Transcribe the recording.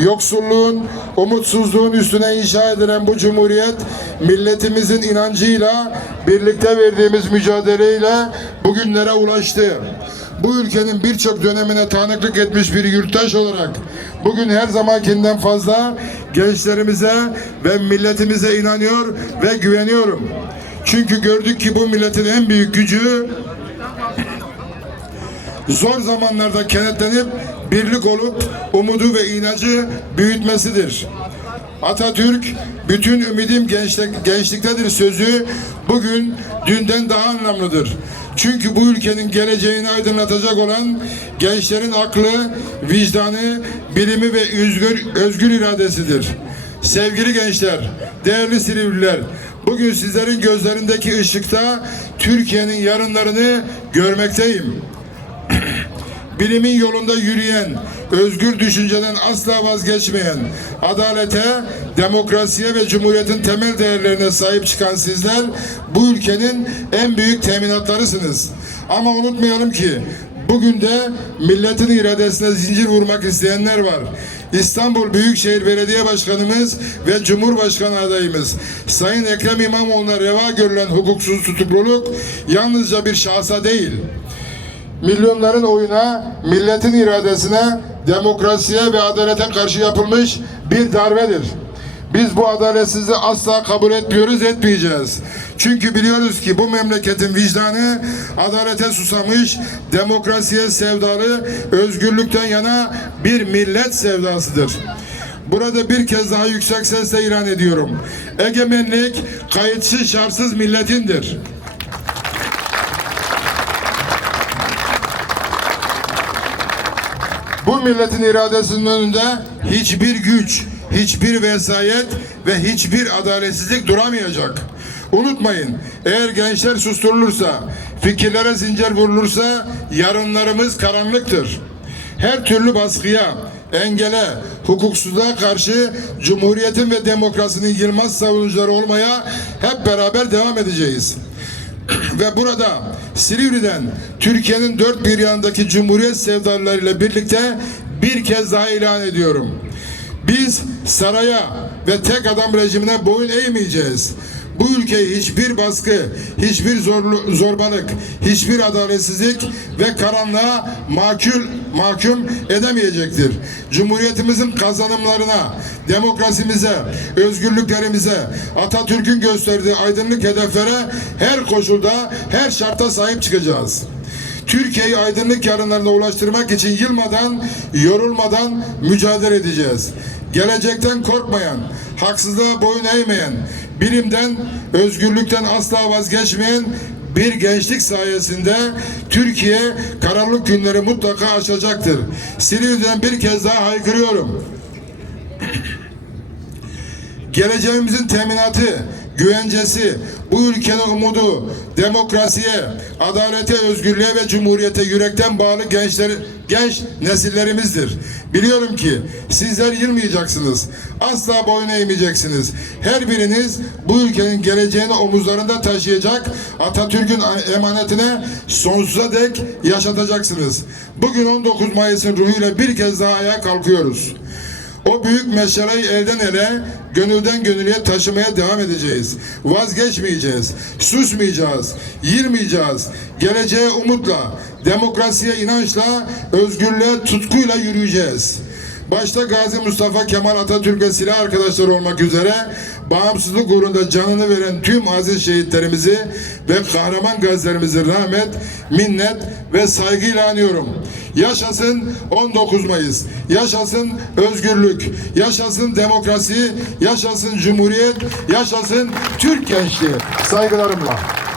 yoksulluğun, umutsuzluğun üstüne inşa edilen bu cumhuriyet milletimizin inancıyla birlikte verdiğimiz mücadeleyle bugünlere ulaştı. Bu ülkenin birçok dönemine tanıklık etmiş bir yurttaş olarak bugün her zamankinden fazla gençlerimize ve milletimize inanıyor ve güveniyorum. Çünkü gördük ki bu milletin en büyük gücü zor zamanlarda kenetlenip birlik olup umudu ve inancı büyütmesidir. Atatürk bütün ümidim gençlik, gençliktedir sözü bugün dünden daha anlamlıdır. Çünkü bu ülkenin geleceğini aydınlatacak olan gençlerin aklı, vicdanı, bilimi ve özgür, özgür iradesidir. Sevgili gençler, değerli Silivriler, bugün sizlerin gözlerindeki ışıkta Türkiye'nin yarınlarını görmekteyim bilimin yolunda yürüyen, özgür düşünceden asla vazgeçmeyen, adalete, demokrasiye ve cumhuriyetin temel değerlerine sahip çıkan sizler bu ülkenin en büyük teminatlarısınız. Ama unutmayalım ki bugün de milletin iradesine zincir vurmak isteyenler var. İstanbul Büyükşehir Belediye Başkanımız ve Cumhurbaşkanı adayımız Sayın Ekrem İmamoğlu'na reva görülen hukuksuz tutukluluk yalnızca bir şahsa değil, milyonların oyuna, milletin iradesine, demokrasiye ve adalete karşı yapılmış bir darbedir. Biz bu adaletsizliği asla kabul etmiyoruz, etmeyeceğiz. Çünkü biliyoruz ki bu memleketin vicdanı adalete susamış, demokrasiye sevdalı, özgürlükten yana bir millet sevdasıdır. Burada bir kez daha yüksek sesle ilan ediyorum. Egemenlik kayıtsız şartsız milletindir. Bu milletin iradesinin önünde hiçbir güç, hiçbir vesayet ve hiçbir adaletsizlik duramayacak. Unutmayın, eğer gençler susturulursa, fikirlere zincir vurulursa yarınlarımız karanlıktır. Her türlü baskıya, engele, hukuksuzluğa karşı Cumhuriyetin ve demokrasinin yılmaz savunucuları olmaya hep beraber devam edeceğiz. Ve burada Silivri'den Türkiye'nin dört bir yanındaki Cumhuriyet sevdalılarıyla birlikte bir kez daha ilan ediyorum. Biz saraya ve tek adam rejimine boyun eğmeyeceğiz. Bu ülkeyi hiçbir baskı, hiçbir zorlu, zorbalık, hiçbir adaletsizlik ve karanlığa mahkum, mahkum edemeyecektir. Cumhuriyetimizin kazanımlarına, demokrasimize, özgürlüklerimize, Atatürk'ün gösterdiği aydınlık hedeflere her koşulda, her şartta sahip çıkacağız. Türkiye'yi aydınlık yarınlarına ulaştırmak için yılmadan, yorulmadan mücadele edeceğiz. Gelecekten korkmayan, haksızlığa boyun eğmeyen, bilimden, özgürlükten asla vazgeçmeyen bir gençlik sayesinde Türkiye karanlık günleri mutlaka aşacaktır. Silivri'den bir kez daha haykırıyorum. Geleceğimizin teminatı, güvencesi, bu ülkenin umudu, demokrasiye, adalete, özgürlüğe ve cumhuriyete yürekten bağlı gençler, genç nesillerimizdir. Biliyorum ki sizler yılmayacaksınız. Asla boyun eğmeyeceksiniz. Her biriniz bu ülkenin geleceğini omuzlarında taşıyacak Atatürk'ün emanetine sonsuza dek yaşatacaksınız. Bugün 19 Mayıs'ın ruhuyla bir kez daha ayağa kalkıyoruz. O büyük meşaleyi elden ele, gönülden gönüle taşımaya devam edeceğiz. Vazgeçmeyeceğiz, susmayacağız, yılmayacağız. Geleceğe umutla, demokrasiye inançla, özgürlüğe tutkuyla yürüyeceğiz. Başta Gazi Mustafa Kemal Atatürk ve silah arkadaşları olmak üzere bağımsızlık uğrunda canını veren tüm aziz şehitlerimizi ve kahraman gazilerimizi rahmet, minnet ve saygıyla anıyorum. Yaşasın 19 Mayıs, yaşasın özgürlük, yaşasın demokrasi, yaşasın cumhuriyet, yaşasın Türk gençliği. Saygılarımla.